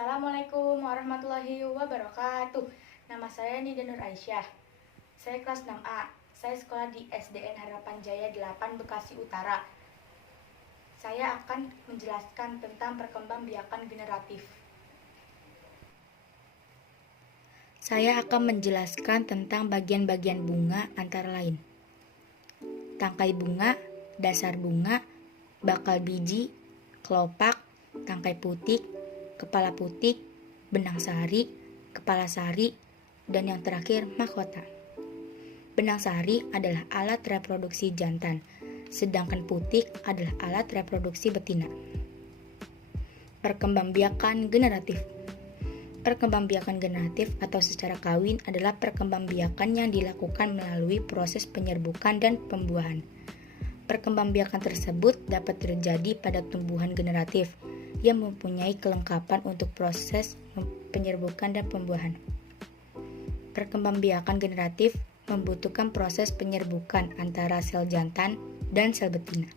Assalamualaikum warahmatullahi wabarakatuh. Nama saya Nida Nur Aisyah. Saya kelas 6A. Saya sekolah di SDN Harapan Jaya 8 Bekasi Utara. Saya akan menjelaskan tentang perkembangbiakan generatif. Saya akan menjelaskan tentang bagian-bagian bunga antara lain: tangkai bunga, dasar bunga, bakal biji, kelopak, tangkai putik, kepala putik, benang sari, kepala sari, dan yang terakhir mahkota. Benang sari adalah alat reproduksi jantan, sedangkan putik adalah alat reproduksi betina. Perkembangbiakan generatif. Perkembangbiakan generatif atau secara kawin adalah perkembangbiakan yang dilakukan melalui proses penyerbukan dan pembuahan. Perkembangbiakan tersebut dapat terjadi pada tumbuhan generatif yang mempunyai kelengkapan untuk proses penyerbukan dan pembuahan. Perkembangbiakan generatif membutuhkan proses penyerbukan antara sel jantan dan sel betina.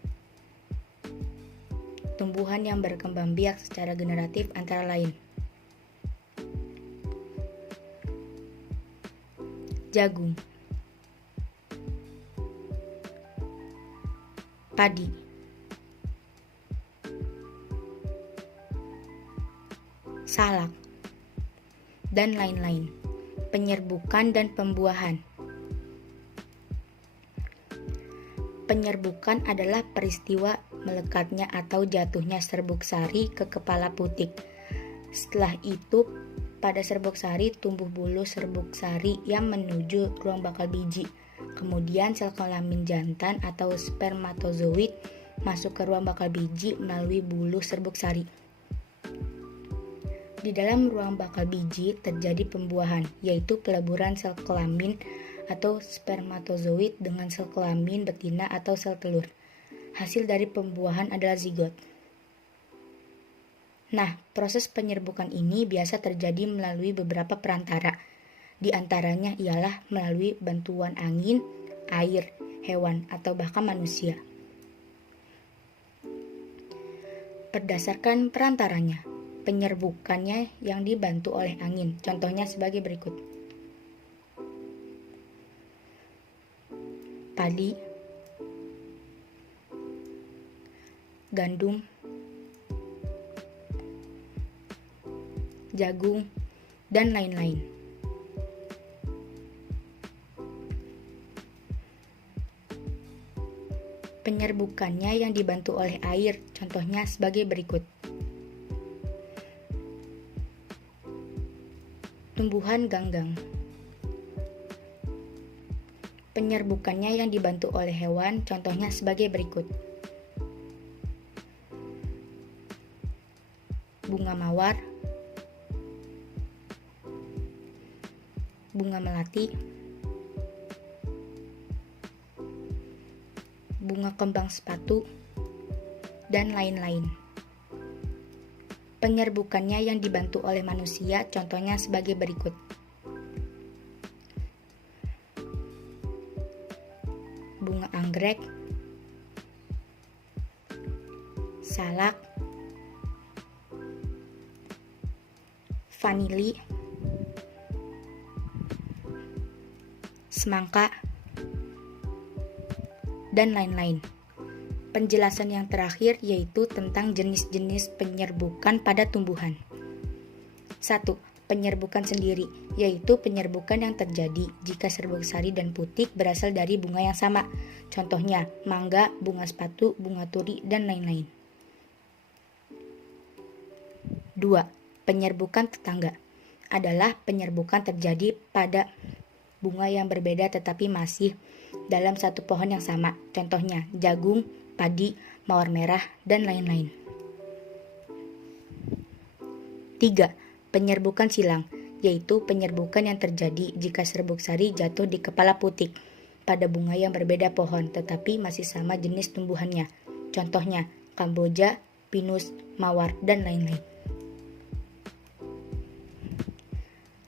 Tumbuhan yang berkembang biak secara generatif antara lain: jagung, padi, salak, dan lain-lain. Penyerbukan dan pembuahan. Penyerbukan adalah peristiwa melekatnya atau jatuhnya serbuk sari ke kepala putik. Setelah itu, pada serbuk sari tumbuh bulu serbuk sari yang menuju ruang bakal biji. Kemudian sel kelamin jantan atau spermatozoid masuk ke ruang bakal biji melalui bulu serbuk sari. Di dalam ruang bakal biji terjadi pembuahan, yaitu peleburan sel kelamin atau spermatozoid dengan sel kelamin betina atau sel telur. Hasil dari pembuahan adalah zigot. Nah, proses penyerbukan ini biasa terjadi melalui beberapa perantara. Di antaranya ialah melalui bantuan angin, air, hewan, atau bahkan manusia. Berdasarkan perantaranya, penyerbukannya yang dibantu oleh angin. Contohnya sebagai berikut: padi, gandum, jagung, dan lain-lain. Penyerbukannya yang dibantu oleh air. Contohnya sebagai berikut: tumbuhan ganggang. Penyerbukannya yang dibantu oleh hewan, contohnya sebagai berikut: bunga mawar, bunga melati, bunga kembang sepatu, dan lain-lain. Penyerbukannya yang dibantu oleh manusia, contohnya sebagai berikut: bunga anggrek, salak, vanili, semangka, dan lain-lain. Penjelasan yang terakhir yaitu tentang jenis-jenis penyerbukan pada tumbuhan. 1. Penyerbukan sendiri, yaitu penyerbukan yang terjadi jika serbuk sari dan putik berasal dari bunga yang sama. Contohnya mangga, bunga sepatu, bunga turi, dan lain-lain. 2. Penyerbukan tetangga adalah penyerbukan terjadi pada bunga yang berbeda tetapi masih dalam satu pohon yang sama. Contohnya jagung, padi, mawar merah, dan lain-lain. 3. Penyerbukan silang, yaitu penyerbukan yang terjadi jika serbuk sari jatuh di kepala putik pada bunga yang berbeda pohon tetapi masih sama jenis tumbuhannya. Contohnya kamboja, pinus, mawar, dan lain-lain.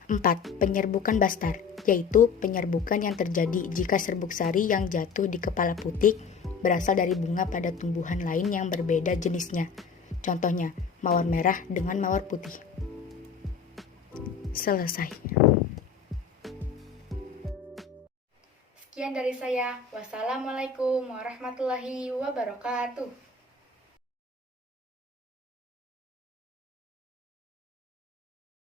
4. Penyerbukan bastar, yaitu penyerbukan yang terjadi jika serbuk sari yang jatuh di kepala putik berasal dari bunga pada tumbuhan lain yang berbeda jenisnya. Contohnya mawar merah dengan mawar putih. Selesai. Sekian dari saya. Wassalamualaikum warahmatullahi wabarakatuh.